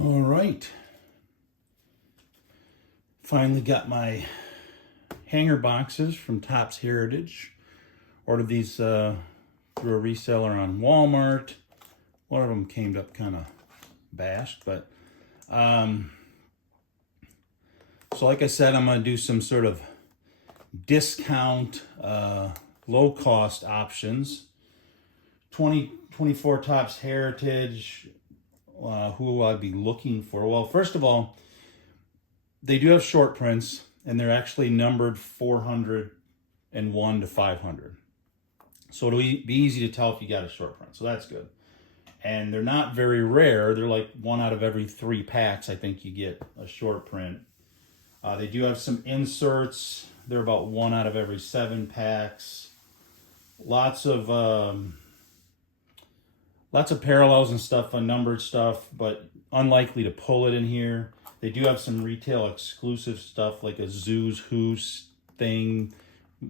All right. Finally got my hanger boxes from Topps Heritage. Ordered these through a reseller on Walmart. One of them came up kind of bashed, but so like I said, I'm going to do some sort of discount, low-cost options. 2024 Topps Heritage. Who will I be looking for? Well, first of all, they do have short prints, and they're actually numbered 401 to 500. So it'll be easy to tell if you got a short print. So that's good. And they're not very rare. They're like 1 out of every 3 packs, I think, you get a short print. They do have some inserts. They're about 1 out of every 7 packs. Lots of parallels and stuff, unnumbered stuff, but unlikely to pull it in here. They do have some retail exclusive stuff like a Zeus Who's thing,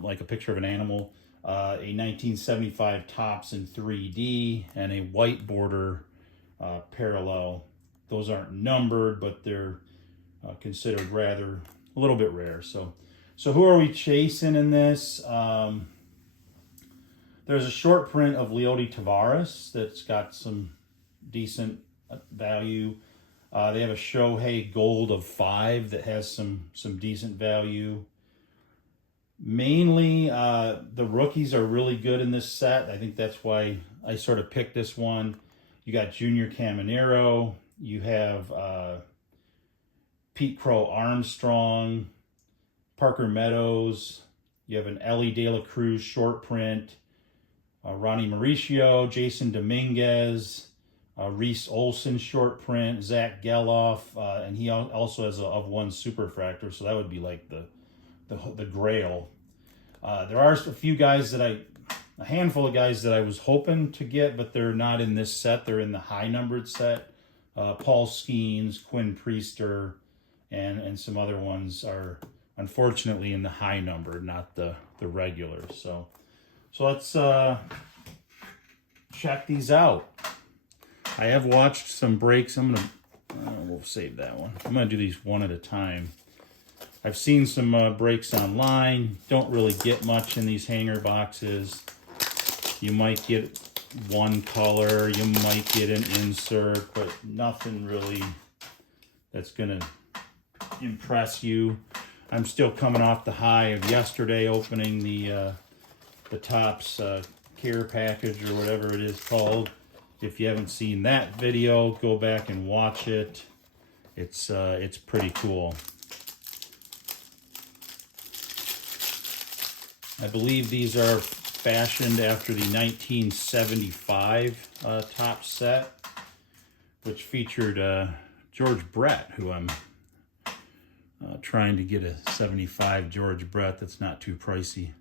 like a picture of an animal, a 1975 Topps in 3D, and a white border parallel. Those aren't numbered, but they're considered rather a little bit rare. So who are we chasing in this? There's a short print of Leody Taveras that's got some decent value. They have a Shohei Gold of 5 that has some decent value. Mainly, the rookies are really good in this set. I think that's why I sort of picked this one. You got Junior Caminero. You have Pete Crow Armstrong, Parker Meadows. You have an Ellie De La Cruz short print. Ronnie Mauricio, Jason Dominguez, Reese Olson short print, Zach Geloff, and he also has a of 1 superfractor, so that would be like the grail. There are a few guys a handful of guys that I was hoping to get, but they're not in this set. They're in the high numbered set. Paul Skeens, Quinn Priester, and some other ones are unfortunately in the high numbered, not the regular. So let's check these out. I have watched some breaks. We'll save that one. I'm gonna do these one at a time. I've seen some breaks online. Don't really get much in these hanger boxes. You might get one color, you might get an insert, but nothing really that's gonna impress you. I'm still coming off the high of yesterday opening the Topps care package or whatever it is called. If you haven't seen that video, go back and watch it. It's pretty cool. I believe these are fashioned after the 1975 Topps set, which featured George Brett, who I'm trying to get a 75 George Brett that's not too pricey.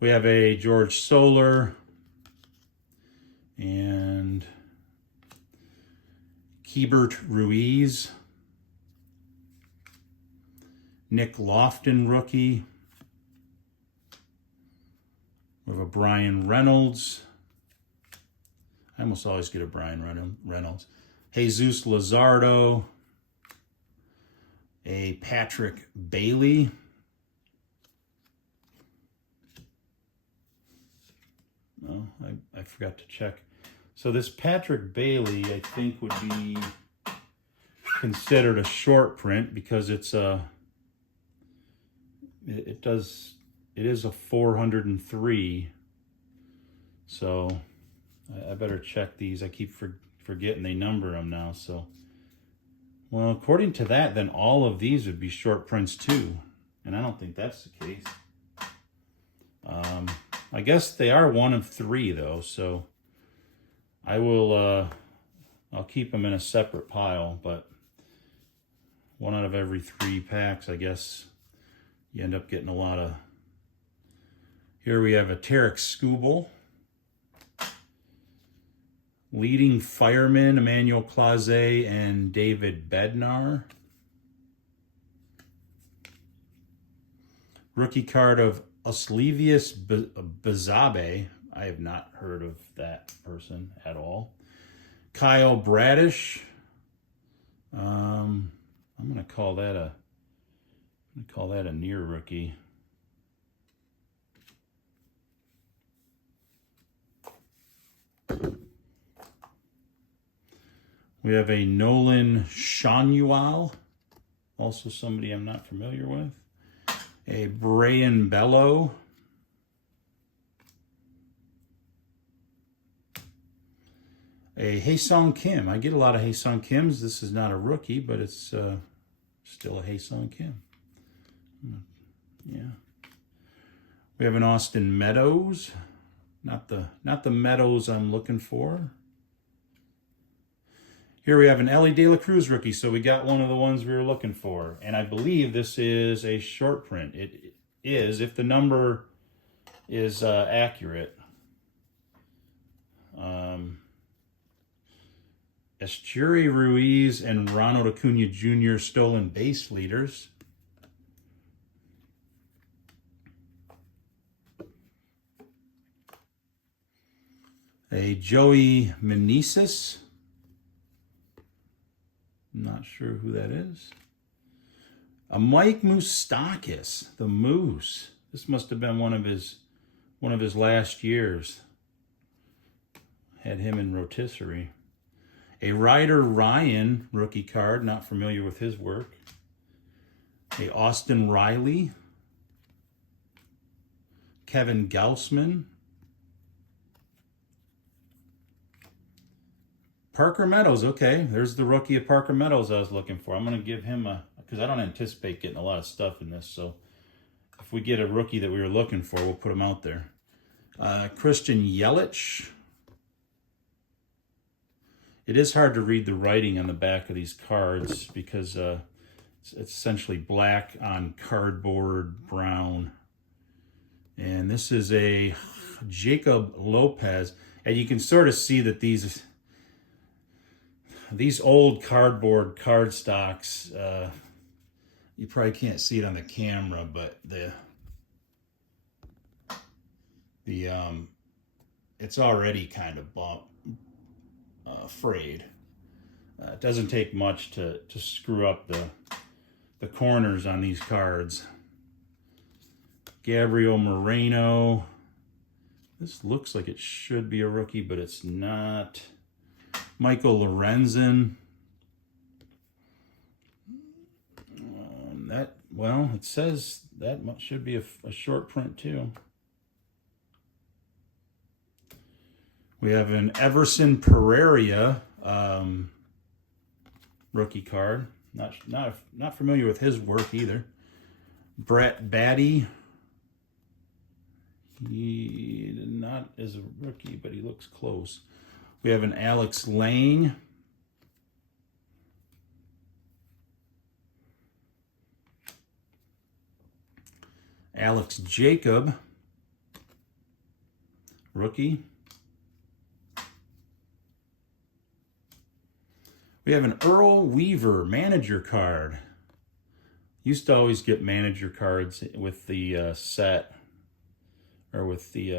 We have a George Soler and Keibert Ruiz, Nick Lofton rookie. We have a Brian Reynolds. I almost always get a Brian Reynolds. Jesus Luzardo, a Patrick Bailey. No, I forgot to check. So this Patrick Bailey, I think, would be considered a short print because it is a 403. So I better check these. I keep forgetting they number them now. So, well, according to that, then all of these would be short prints too, and I don't think that's the case. I guess they are 1 of 3 though, so I will I'll keep them in a separate pile, but 1 out of every 3 packs, I guess you end up getting a lot of. Here we have a Tarek Skubal, leading fireman Emmanuel Clase and David Bednar. Rookie card of Oslevius Bazabe. I have not heard of that person at all. Kyle Bradish, gonna call that a near rookie. We have a Nolan Schanuel, also somebody I'm not familiar with. A Brayan Bello. A Haesung Kim. I get a lot of Haesung Kims. This is not a rookie, but it's still a Haesung Kim. Yeah. We have an Austin Meadows. Not the Meadows I'm looking for. Here we have an Elly De La Cruz rookie, so we got one of the ones we were looking for. And I believe this is a short print. It is, if the number is accurate. Esteury Ruiz and Ronald Acuna Jr. stolen base leaders. A Joey Meneses. Not sure who that is. A Mike Moustakas, the Moose. This must have been one of his last years. Had him in rotisserie. A Ryder Ryan rookie card, not familiar with his work. A Austin Riley. Kevin Gausman. Parker Meadows, okay. There's the rookie of Parker Meadows I was looking for. I'm going to give him because I don't anticipate getting a lot of stuff in this. So if we get a rookie that we were looking for, we'll put him out there. Christian Yelich. It is hard to read the writing on the back of these cards because it's essentially black on cardboard brown. And this is a Jacob Lopez. And you can sort of see that these old cardboard card stocks, you probably can't see it on the camera, but it's already kind of frayed. It doesn't take much to screw up the corners on these cards. Gabriel Moreno. This looks like it should be a rookie, but it's not. Michael Lorenzen. It says that should be a short print too. We have an Everson Pereira rookie card. Not familiar with his work either. Brett Baty. He not as a rookie, but he looks close. We have an Alex Lang. Alex Jacob, rookie. We have an Earl Weaver manager card. Used to always get manager cards with the set, or with the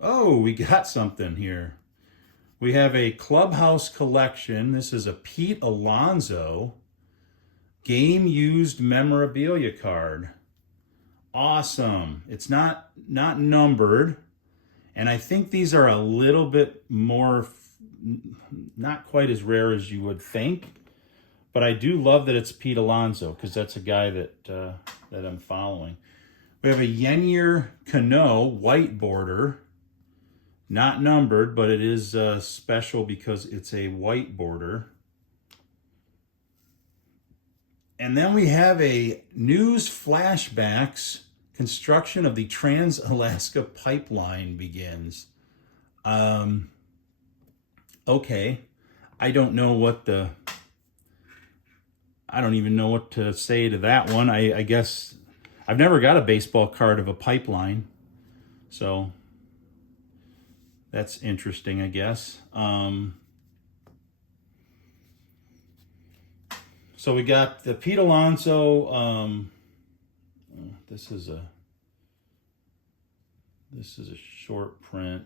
oh, we got something here. We have a Clubhouse collection. This is a Pete Alonso game used memorabilia card. Awesome. It's not numbered, and I think these are a little bit more, not quite as rare as you would think, but I do love that it's Pete Alonso because that's a guy that I'm following. We have a Yennier Cano white border, not numbered, but it is special because it's a white border. And then we have a news flashbacks. Construction of the Trans-Alaska Pipeline begins. Okay. I don't even know what to say to that one. I guess I've never got a baseball card of a pipeline. So that's interesting, I guess. So we got the Pete Alonso. This is a short print.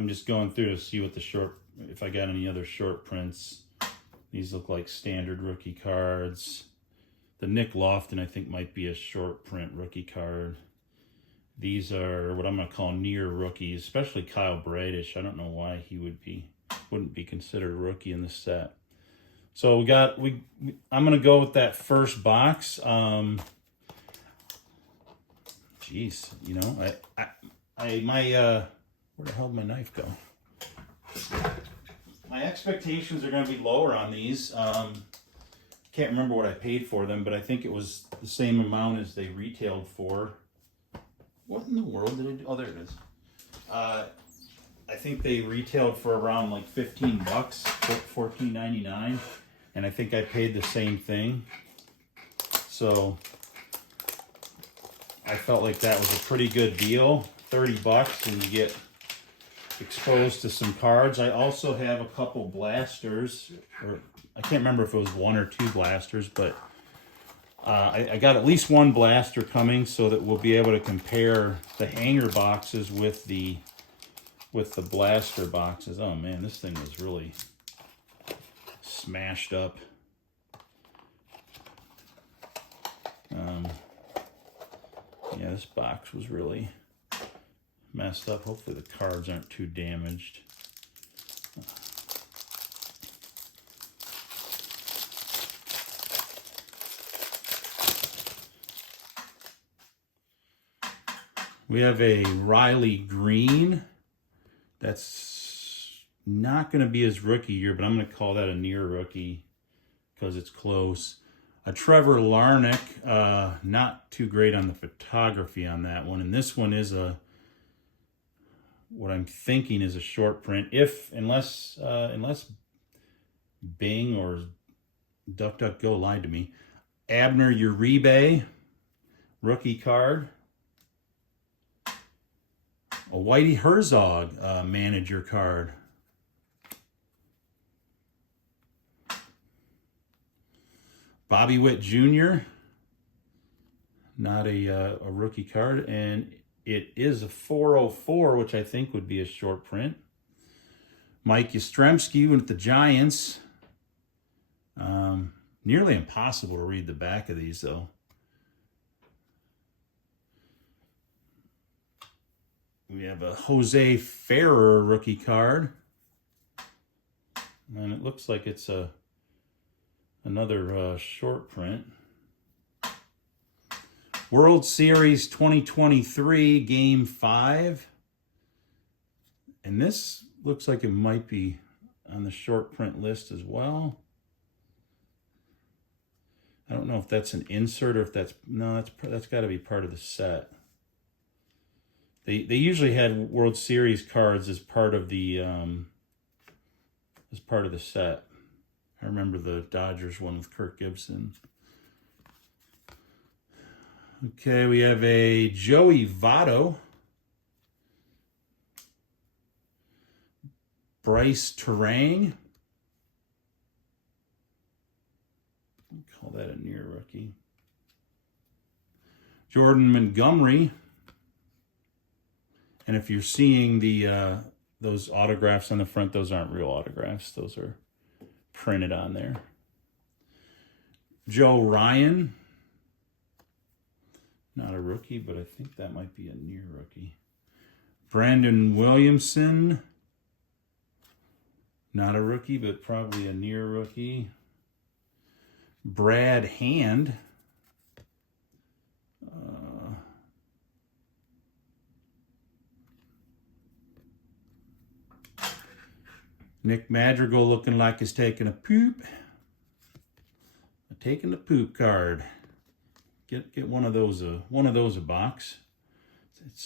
I'm just going through to see what if I got any other short prints. These look like standard rookie cards. The Nick Lofton, I think, might be a short print rookie card. These are what I'm going to call near rookies, especially Kyle Bradish. I don't know why he wouldn't be considered a rookie in this set. So I'm going to go with that first box. Geez, you know, where the hell did my knife go? My expectations are going to be lower on these. Can't remember what I paid for them, but I think it was the same amount as they retailed for. What in the world did I do? Oh, there it is. I think they retailed for around like $15, $14.99, and I think I paid the same thing. So I felt like that was a pretty good deal. $30 and you get exposed to some cards. I also have a couple blasters, or I can't remember if it was 1 or 2 blasters, but I got at least 1 blaster coming so that we'll be able to compare the hanger boxes with the blaster boxes. Oh man, this thing was really smashed up. Yeah, this box was really messed up. Hopefully the cards aren't too damaged. We have a Riley Green. That's not going to be his rookie year, but I'm going to call that a near rookie because it's close. A Trevor Larnach, not too great on the photography on that one. And this one is what I'm thinking is a short print. Unless Bing or DuckDuckGo lied to me. Abner Uribe, rookie card. A Whitey Herzog manager card. Bobby Witt Jr., not a rookie card, and it is a 404, which I think would be a short print. Mike Yastrzemski with the Giants. Nearly impossible to read the back of these, though. We have a Jose Ferrer rookie card. And it looks like it's another short print. World Series 2023, Game 5. And this looks like it might be on the short print list as well. I don't know if that's an insert or if that's got to be part of the set. They usually had World Series cards as part of the set. I remember the Dodgers one with Kirk Gibson. Okay, we have a Joey Votto. Bryce Terang. Call that a near rookie. Jordan Montgomery. And if you're seeing those autographs on the front, those aren't real autographs. Those are printed on there. Joe Ryan. Not a rookie, but I think that might be a near rookie. Brandon Williamson. Not a rookie, but probably a near rookie. Brad Hand. Nick Madrigal looking like he's taking a poop. Taking the poop card. Get one of those a box.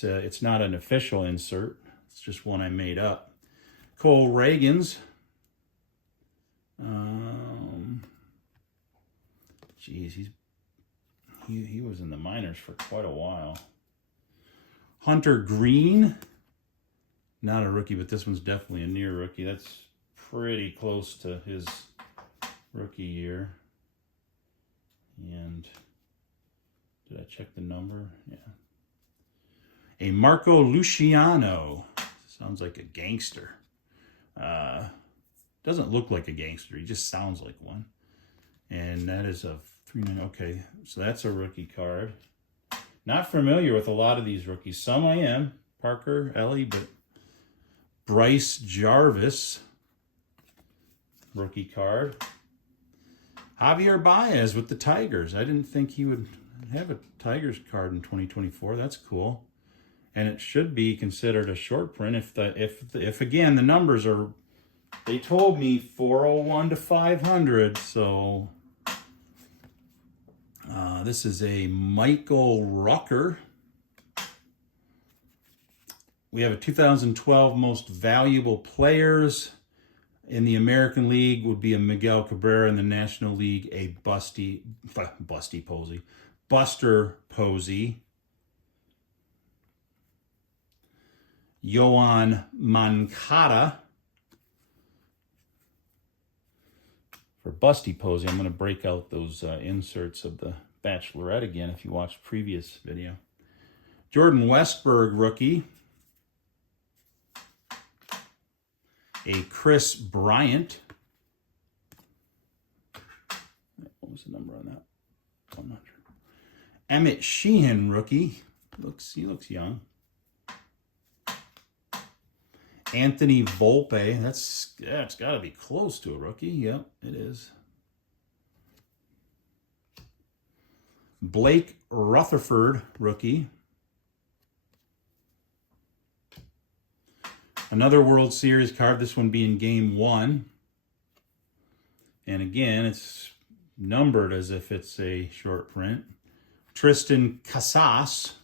It's not an official insert. It's just one I made up. Cole Reagans. Geez, he was in the minors for quite a while. Hunter Green. Not a rookie, but this one's definitely a near rookie. That's pretty close to his rookie year. And did I check the number? Yeah. A Marco Luciano. Sounds like a gangster. Doesn't look like a gangster. He just sounds like one. And that is a 3-9. Okay, so that's a rookie card. Not familiar with a lot of these rookies. Some I am. Parker, Ellie, but Bryce Jarvis, rookie card. Javier Baez with the Tigers. I didn't think he would have a Tigers card in 2024. That's cool. And it should be considered a short print if again the numbers are, they told me 401 to 500. So this is a Michael Rucker. We have a 2012 most valuable players. In the American League would be a Miguel Cabrera. In the National League, a Buster Posey. Yoan Moncada. For Busty Posey, I'm going to break out those inserts of the Bachelorette again if you watched the previous video. Jordan Westburg, rookie. A Chris Bryant. What was the number on that? 100. Emmett Sheehan, rookie. He looks young. Anthony Volpe. It's got to be close to a rookie. Yep, it is. Blake Rutherford, rookie. Another World Series card, this one being Game 1. And again, it's numbered as if it's a short print. Tristan Casas.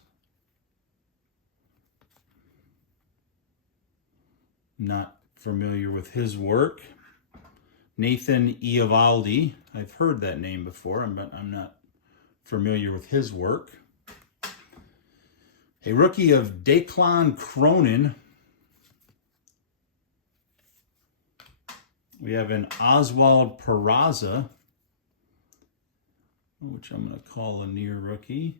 Not familiar with his work. Nathan Eovaldi. I've heard that name before, but I'm not familiar with his work. A rookie of Declan Cronin. We have an Oswald Peraza, which I'm going to call a near rookie.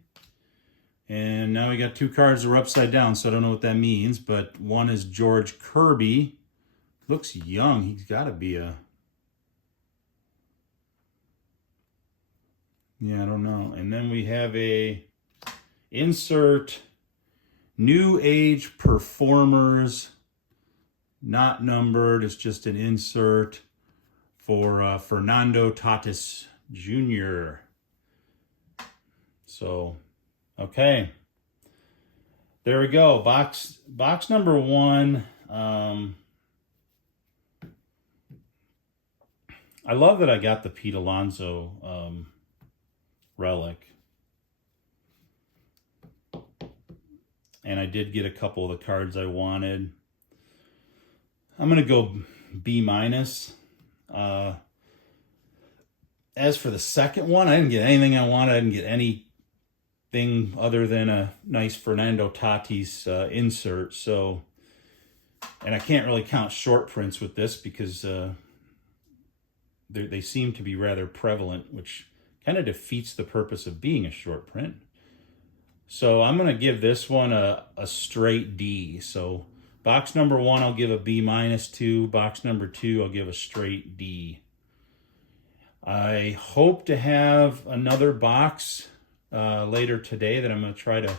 And now we got two cards that are upside down, so I don't know what that means. But one is George Kirby. Looks young. He's got to be a... Yeah, I don't know. And then we have a insert New Age Performers. Not numbered. It's just an insert for Fernando Tatis Jr. So, okay. There we go. Box number 1. I love that I got the Pete Alonso relic. And I did get a couple of the cards I wanted. I'm going to go B-. As for the second one, I didn't get anything I wanted. I didn't get anything other than a nice Fernando Tatis insert. So, and I can't really count short prints with this because they seem to be rather prevalent, which kind of defeats the purpose of being a short print. So I'm going to give this one a straight D. So box number 1, I'll give a B- to. Box number 2, I'll give a straight D. I hope to have another box later today that I'm going to try to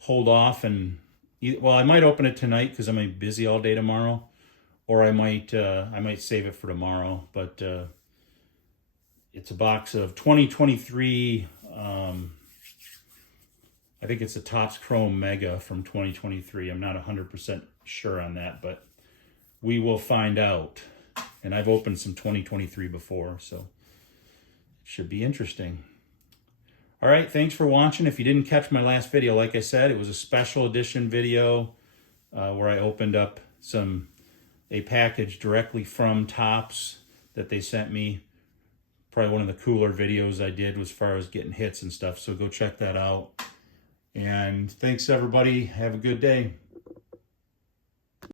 hold off and... Well, I might open it tonight because I'm going to be busy all day tomorrow. Or I might save it for tomorrow. But it's a box of 2023... I think it's a Topps Chrome Mega from 2023. I'm not 100% sure on that, but we will find out. And I've opened some 2023 before, so it should be interesting. All right, thanks for watching. If you didn't catch my last video, like I said, it was a special edition video where I opened up a package directly from Topps that they sent me. Probably one of the cooler videos I did as far as getting hits and stuff, so go check that out. And thanks, everybody. Have a good day.